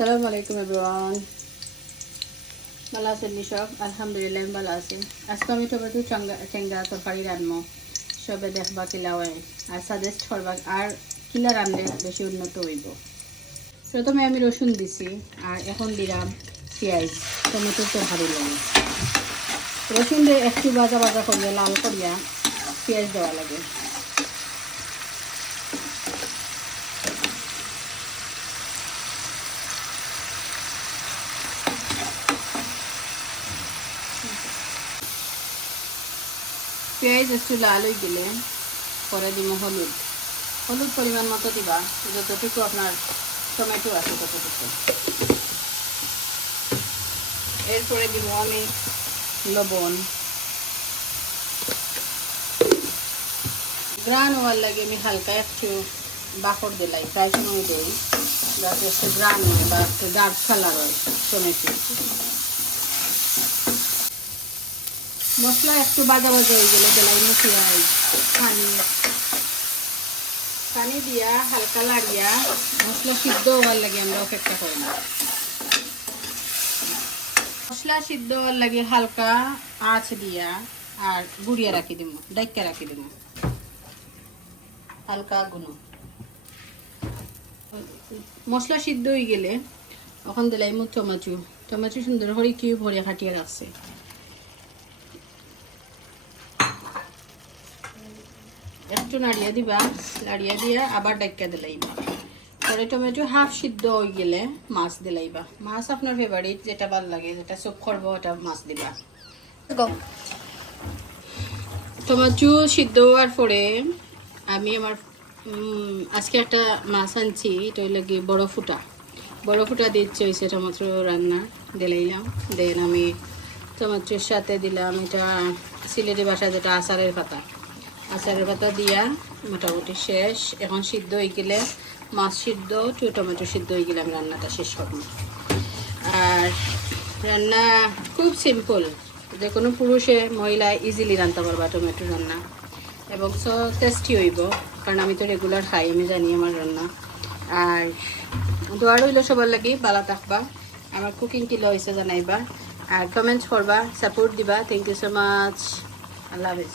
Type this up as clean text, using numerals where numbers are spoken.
আসসালামু আলাইকুম এভরিওয়ান। ভালো আছেন সব? আলহামদুলিল্লাহ আমি ভালো আছি। আজকে আমি টমেটো টেঙ্গা তরকারি রান্না সবে দেখবা কিলা হয় আর সাজেস্ট করবা আর কিলা রান্নলে বেশি উন্নত হইব। প্রথমে আমি রসুন দিছি আর এখন দিলাম পেঁয়াজ টমেটোর তরকারি লাগে। রসুন দিয়ে একটু ভাজা ভাজা করিয়া লাল করিয়া পেঁয়াজ দেওয়া লাগে। পেঁয়াজ একটু লাল হয়ে গেলে পরে দিব হলুদ। হলুদ পরিমাণ মতো দিবা, যতটুকু আপনার টমেটো আছে ততটুকু। এরপরে দিব আমি লবণ। গ্রান হওয়ার লাগে আমি হালকা একটু বাকড় দিলাই, প্রায় সময় দিই যাতে একটু গ্রান হয় বা একটু ডার্ক কালার হয় টমেটো। মশলা একটু ভাজা ভাজা হয়ে গেলে দিলাই পেঁয়াজ, পানি দিয়া হালকা লাড়িয়া মশলা সিদ্ধ হওয়ার লাগে আমরা অপেক্ষা করি না। মশলা সিদ্ধ হওয়ার লাগে হালকা আঁচ দিয়া আর গুড়িয়া রাখি দিব, ডাইকা রাখি দিব হালকা গুনো। মশলা সিদ্ধ হয়ে গেলে এখন দিলাই টমেটো। টমেটো সুন্দর করে কিউব ভরে কাটিয়ে রাখছে। একটু নাড়িয়ে দিবা, নাড়িয়ে দিয়া আবার ডাইকা দিলাইবা। পরে টমেটো হাফ সিদ্ধ হয়ে গেলে মাছ দিলাইবা। মাছ আপনার ফেভারিট, যেটা ভালো লাগে, যেটা চপ করবো ওটা মাছ দিবা। টমেটো সিদ্ধ হওয়ার পরে আমি আমার আজকে একটা মাছ আনছি, এটা লাগে বড় ফুটা দিচ্ছে হয়েছে টমেটো রান্না দিলাইলাম। দেন আমি টমেটোর সাথে দিলাম এটা সিলেটি ভাষায় যেটা আচারের পাতা দিয়া মোটামুটি শেষ। এখন সিদ্ধ হয়ে গেলে মাছ সিদ্ধ টমেটো সিদ্ধ হয়ে গেলে আমি রান্নাটা শেষ করব। আর রান্না খুব সিম্পল, যে কোনো পুরুষে মহিলা ইজিলি রান্না পারবা টমেটো রান্না, এবং সো টেস্টি হইব, কারণ আমি তো রেগুলার খাই, আমি জানি আমার রান্না। আর দোয়া রইল সবার লাগি, ভালো থাকবা, আমার কুকিং কি হয়েছে জানাইবা, আর কমেন্টস করবা, সাপোর্ট দিবা। Thank you so much. আল্লাহ হাফেজ।